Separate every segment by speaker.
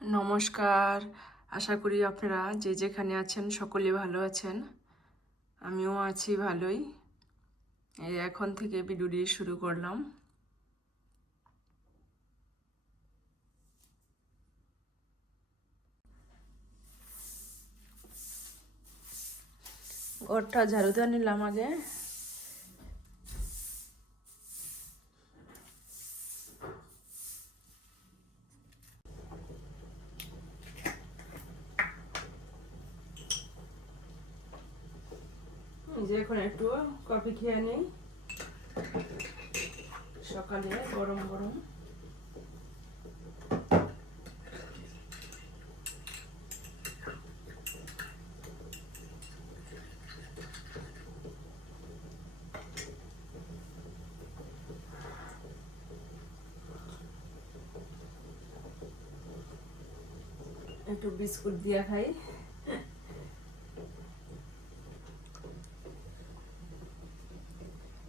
Speaker 1: নমস্কার। আশা করি আপনারা যে যেখানে আছেন সকলে ভালো আছেন। আমিও আছি ভালোই। এই এখন থেকে ভিডিওটি শুরু করলাম। ঘরটা ঝাড়ু দিয়ে নিলাম আগে। যে এখন একটু কফি খেয়ে নেই। সকালে গরম গরম। একটু বিস্কুট দিয়ে খাই।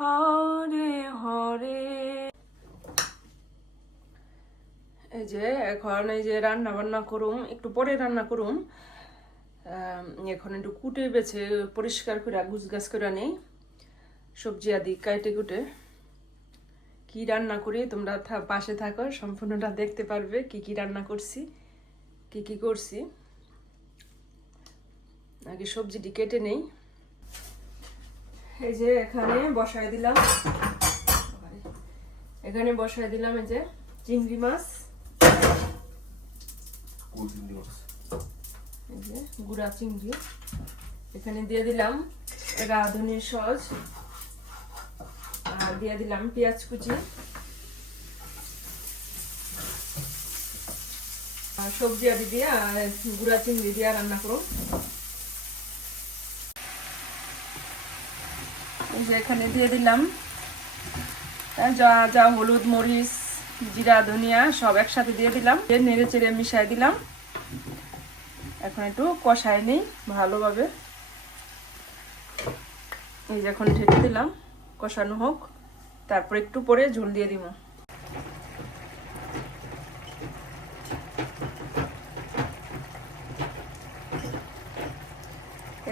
Speaker 1: হরে হরে। এই যে, এখন এই যে রান্না বান্না করুম, একটু পরে রান্না করুম। এখন একটু কুটে বেছে, পরিষ্কার করে গুছ গাছ করে নেই। সবজি আদি কাইটে কুটে। কি রান্না করি, তোমরা পাশে থাকো, সম্পূর্ণটা দেখতে পারবে, কি কি রান্না করছি, কি কি করছি। আগে সবজিটি কেটে নেই। এই যে এখানে বসায় দিলাম। এখানে বসায় দিলাম এই যে চিংড়ি মাছ। এই যে গুড়া চিংড়ি। এখানে দিয়ে দিলাম রাঁধুনি সস। আর দিয়ে দিলাম পেঁয়াজ কুচি। আর সবজি আদি দিয়ে আর গুড়া চিংড়ি দিয়ে রান্না করুন। এই যে এখানে দিয়ে দিলাম। যা যা হলুদ, মরিচ, জিরা, ধনিয়া সব একসাথে দিয়ে দিলাম। নেড়ে চেড়ে মিশাই দিলাম। এখন একটু কষায় নিই ভালোভাবে। এই যে এখন ঢেকে দিলাম, কষানো হোক। তারপর একটু পরে ঝোল দিয়ে দিব।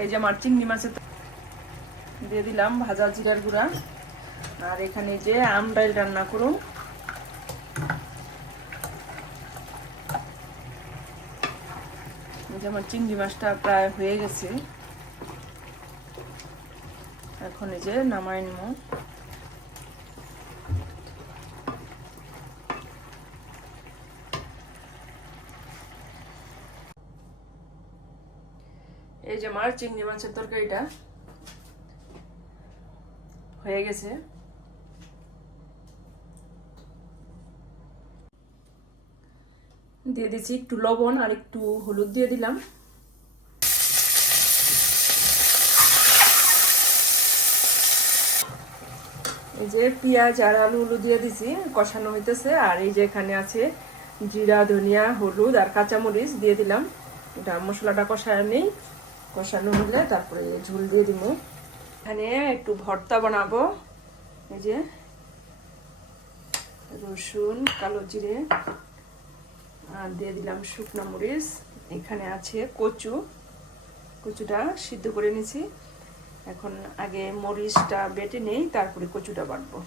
Speaker 1: এই যে আমার চিংড়ি মাছের দিয়ে দিলাম ভাজা জিরার গুঁড়া। আর এখানে যে আম ডাল রান্না করুন। যে আমার চিংড়ি মাছটা প্রায় হয়ে গেছে। এখন এই যে নামাই নিব। এই যে আমার চিংড়ি মাছের তরকারিটা। হয়ে গেছে। দিয়ে দিচ্ছি একটু লবণ আর একটু হলুদ দিয়ে দিলাম। এই যে পেঁয়াজ আর আলু হলুদ দিয়ে দিছি, কষানো হইতেছে। আর এই যে এখানে আছে জিরা, ধনিয়া, হলুদ আর কাঁচামরিচ দিয়ে দিলাম। এটা মশলাটা কষায় নেই। কষানো হলে তারপরে ঝুল দিয়ে দিব। এখানে একটু ভর্তা বানাবো। এই যে রসুন, কালো জিরে, আর দিয়ে দিলাম শুকনো মরিচ। এখানে আছে কচু। কচুটা সিদ্ধ করে নিছি এখন আগে মরিচটা বেটে নেই, তারপরে কচুটা বাটবো।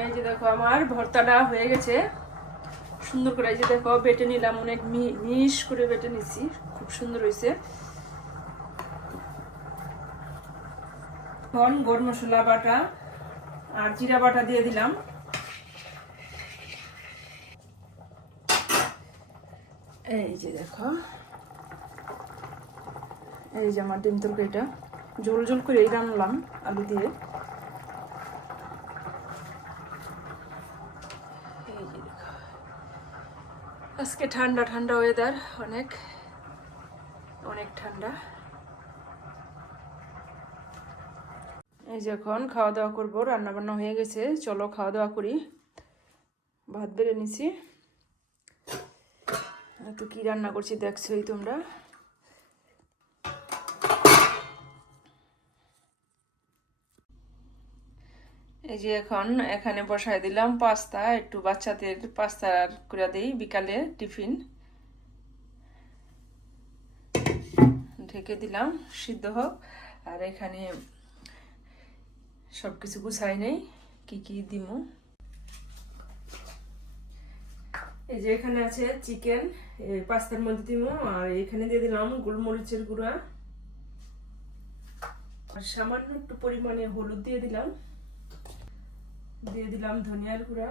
Speaker 1: এই যে দেখো, আমার ভর্তাটা হয়ে গেছে। সুন্দর করে এই যে দেখো, বেটে নিলাম। অনেক মিশ করে বেটে নিছি খুব সুন্দর হয়েছে। এখন গরম মশলা বাটা আর জিরা বাটা দিয়ে দিলাম। এই যে দেখো। এই যে আমার ডিম তরকারিটা। জল জল করে রান্নলাম আলু দিয়ে। এই আজকে ঠান্ডা ঠান্ডা ওয়েদার অনেক অনেক ঠান্ডা। এই যে এখন খাওয়া দাওয়া করব রান্না বান্না হয়ে গেছে। চলো খাওয়া দাওয়া করি। ভাত বেড়ে নিছি। তো কি রান্না করছি দেখছোই তোমরা। এই যে এখন এখানে বসায় দিলাম পাস্তা, একটু বাচ্চাদের পাস্তা করে দিই বিকালে টিফিন। ঢেকে দিলাম, সিদ্ধ হোক। আর এখানে সব কিছু গুছাই নেই, কি কি দিব এই যে এখানে আছে চিকেন পাস্তার মধ্যে দিব আর এখানে দিয়ে দিলাম গোলমরিচের গুঁড়া। আর সামান্য একটু পরিমাণে হলুদ দিয়ে দিলাম। দিয়ে দিলাম ধনিয়ার গুঁড়া,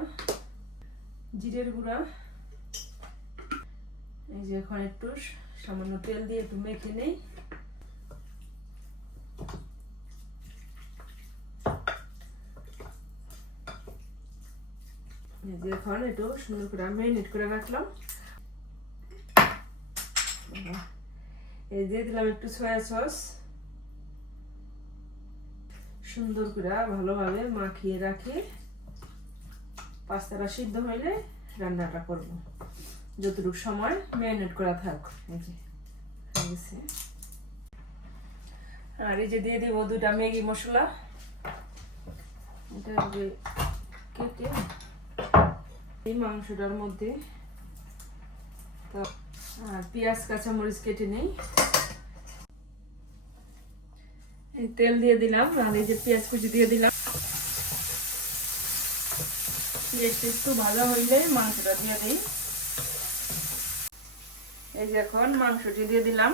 Speaker 1: জিরের গুঁড়া। এই যে এখন একটু সামান্য তেল দিয়ে একটু মেখে নেই। এই যে এখন একটু সুন্দর করে ম্যারিনেট করে রাখলাম। এই দিয়ে দিলাম একটু সয়া সস সুন্দর করে ভালোভাবে মাখিয়ে রাখি। পাস্তাটা সিদ্ধ হইলে রান্নাটা করব। যতটুকু সময় ম্যারিনেট করা থাক। আর এই যে দিয়ে দিব দুটা ম্যাগি মশলা। এটা কেটে এই মাংসটার মধ্যে। পেঁয়াজ, কাঁচামরিচ কেটে নেই। তেল দিয়ে দিলাম, আর যে পেঁয়াজ কুচি দিয়ে দিলাম। একটু ভালো হইলে মাংসটা দিয়ে দিই। এই যে এখন মাংসটি দিয়ে দিলাম।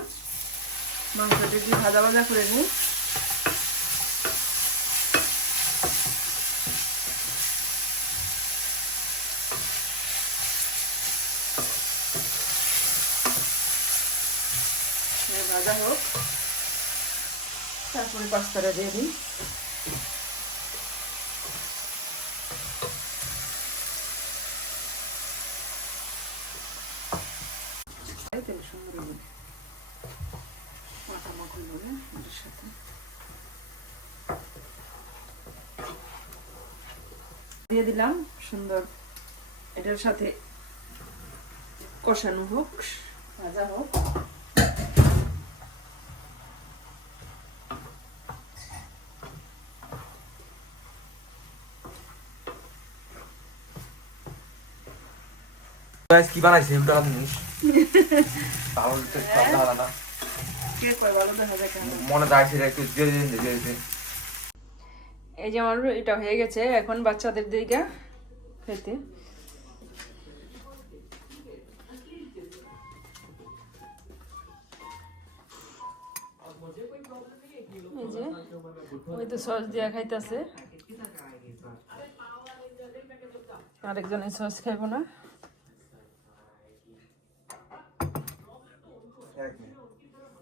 Speaker 1: মাংসটি ভাজা ভাজা করে নিই এই ভাজা হোক। তারপরে পাস্তাটা দিয়ে দিই। সুন্দর সাথে। দিয়ে দিলাম সুন্দর। এটার সাথে কষানো হোক, ভাজা হোক।
Speaker 2: গাইস কি বানাইছে? উল্টা জিনিস ভালো না। মনে একটু দিয়ে দিন দিয়ে দিন।
Speaker 1: এই যে আমার এটা হয়ে গেছে এখন বাচ্চাদের দিকে খেতে। এই যে ওই তো সস দিয়া খাইতেছে। আরেকজনে সস খাইব না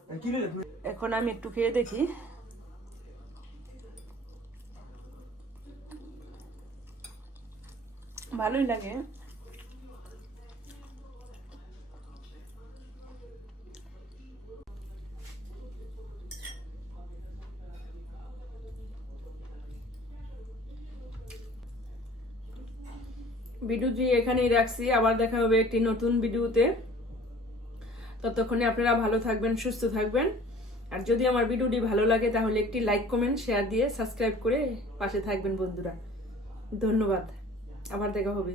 Speaker 2: কি রে
Speaker 1: এখন আমি একটু খেয়ে দেখি। ভালোই লাগে। ভিডিওটি এখানেই রাখছি। আবার দেখা হবে একটি নতুন ভিডিওতে। ততক্ষণে আপনারা ভালো থাকবেন, সুস্থ থাকবেন। আর যদি আমার ভিডিওটি ভালো লাগে, তাহলে একটি লাইক কমেন্ট শেয়ার দিয়ে সাবস্ক্রাইব করে পাশে থাকবেন বন্ধুরা। ধন্যবাদ। আবার দেখা হবে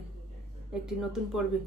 Speaker 1: একটি নতুন পর্বে।